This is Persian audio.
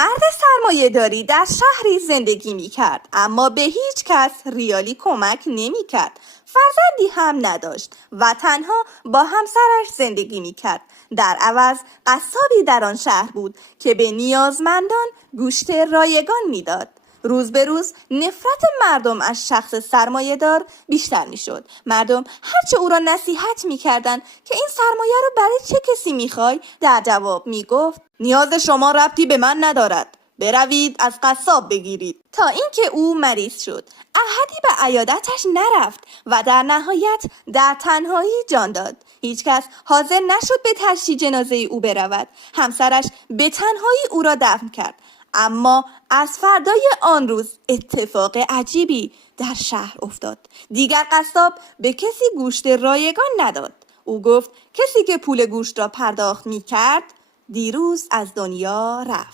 مرد سرمایه‌داری در شهری زندگی می‌کرد، اما به هیچ کس ریالی کمک نمی‌کرد. فرزندی هم نداشت و تنها با همسرش زندگی می‌کرد. در عوض قصابی در آن شهر بود که به نیازمندان گوشت رایگان می‌داد. روز به روز نفرت مردم از شخص سرمایه‌دار بیشتر می‌شد. مردم هرچه او را نصیحت می‌کردند که این سرمایه رو برای چه کسی می‌خوای، در جواب می‌گفت نیاز شما ربطی به من ندارد. بروید از قصاب بگیرید. تا اینکه او مریض شد. احدی به عیادتش نرفت و در نهایت در تنهایی جان داد. هیچ کس حاضر نشد به تشییع جنازه او برود. همسرش به تنهایی او را دفن کرد. اما از فردای آن روز اتفاق عجیبی در شهر افتاد. دیگر قصاب به کسی گوشت رایگان نداد. او گفت کسی که پول گوشت را پرداخت می کرد دیروز از دنیا رفت.